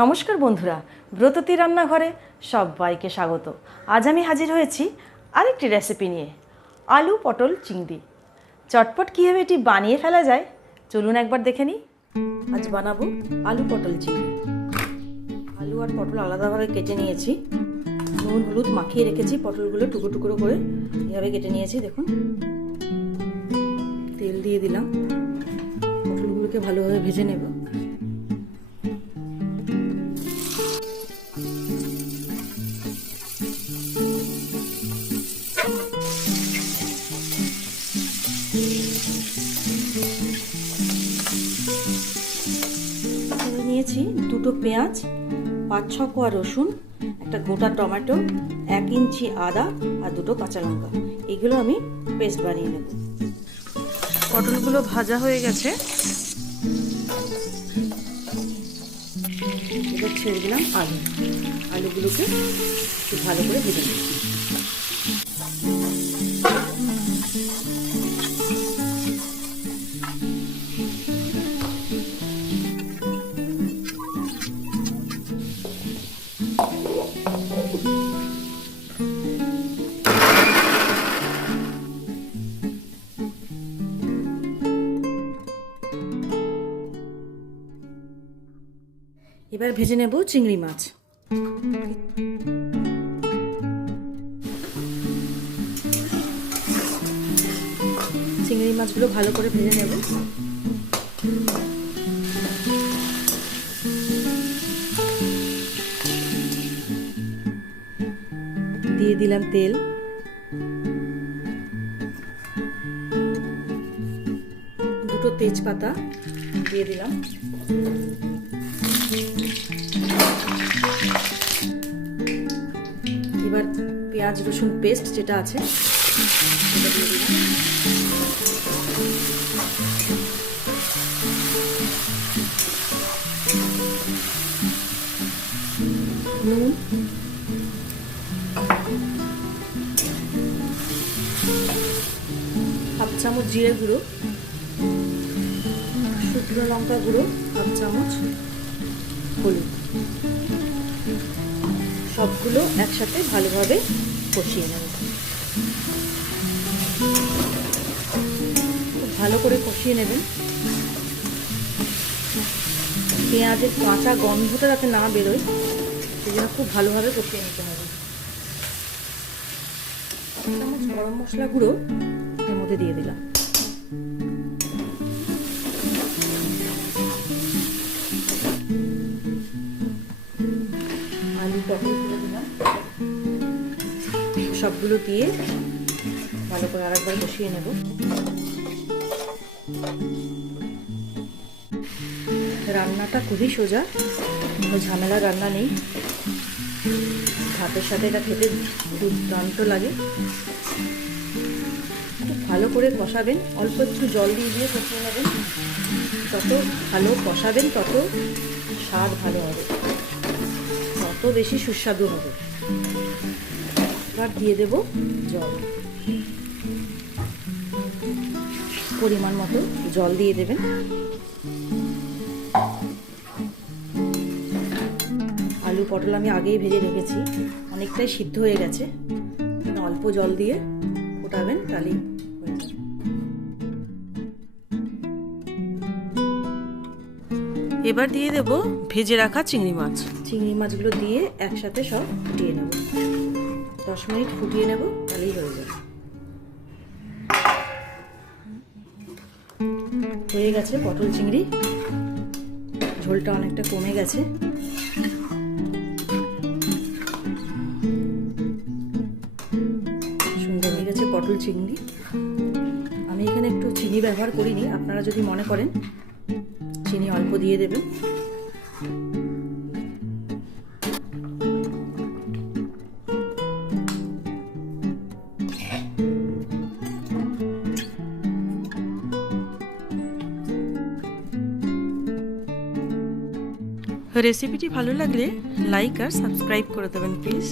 নমস্কার বন্ধুরা, ব্রততী রান্নাঘরে সবাইকে স্বাগত। আজ আমি হাজির হয়েছি আরেকটি রেসিপি নিয়ে, আলু পটল চিংড়ি। চটপট কীভাবে এটি বানিয়ে ফেলা যায় চলুন একবার দেখে নিই। আজ বানাবো আলু পটল চিংড়ি। আলু আর পটল আলাদাভাবে কেটে নিয়েছি, নুন হলুদ মাখিয়ে রেখেছি। পটলগুলো টুকরো টুকরো করে এভাবে কেটে নিয়েছি। দেখুন, তেল দিয়ে দিলাম, পটলগুলোকে ভালোভাবে ভেজে নেব। নিয়েছি দুটো পেঁয়াজ, 5-6 কোয়া রসুন, একটা গোটা টমেটো, 1 ইঞ্চি আদা আর দুটো কাঁচা লঙ্কা। এগুলো আমি পেস্ট বানিয়ে নেব। পটলগুলো ভাজা হয়ে গেছে, এবার ছেড়ে দিলাম আলুগুলোকে একটু ভালো করে ভেজে নেব। এবার ভেজে নেব চিংড়ি মাছ। চিংড়ি মাছগুলো ভালো করে ভেজে নেব। দিয়ে দিলাম তেল, দুটো তেজপাতা দিয়ে দিলাম, এবার পেঁয়াজ রসুন পেস্ট যেটা আছে সেটা দিয়ে দিলাম। নুন, হাফ চামচ জিরে গুঁড়ো, শুকনো লঙ্কা গুঁড়ো হাফ চামচ, হলুদ, সবগুলো একসাথে ভালোভাবে কষিয়ে নেব। খুব ভালো করে কষিয়ে নেবেন, পেঁয়াজের কাঁচা গন্ধটা যাতে না বেরোয় সেজন্য খুব ভালোভাবে কষিয়ে নিতে হবে। চামচ গরম মশলা গুঁড়ো এর মধ্যে দিয়ে দিলাম। আলু পটল দিয়ে দিলাম, সবগুলো দিয়ে ভালো করে আরেকবার কষিয়ে নেব। রান্নাটা খুবই সোজা, কোনো ঝামেলা রান্না নেই। ভাতের সাথে এটা খেতে দুর্দান্ত লাগে। খুব ভালো করে কষাবেন, অল্প একটু জল দিয়ে কষিয়ে নেবেন। যত ভালো কষাবেন তত স্বাদ ভালো হবে, তত বেশি সুস্বাদু হবে। এবার দিয়ে দেব জল, পরিমাণ মতো জল দিয়ে দেবেন। আলু পটল আমি আগেই ভেজে রেখেছি, অনেকটাই সিদ্ধ হয়ে গেছে। অল্প জল দিয়ে ফোটাবেন, তাহলেই হয়ে যাবে। এবার দিয়ে দেব ভেজে রাখা চিংড়ি মাছ। চিংড়ি মাছগুলো দিয়ে একসাথে সব ফুটিয়ে নেব। 10 মিনিট ফুটিয়ে নেব, তাহলেই হয়ে যাবে। হয়ে গেছে পটল চিংড়ি, ঝোলটা অনেকটা কমে গেছে। সুন্দর হয়ে গেছে পটল চিংড়ি। আমি এখানে একটু চিনি ব্যবহার করিনি, আপনারা যদি মনে করেন চিনি অল্প দিয়ে দেবেন। রেসিপিটি ভালো লাগলে লাইক আর সাবস্ক্রাইব করে দেবেন প্লিজ।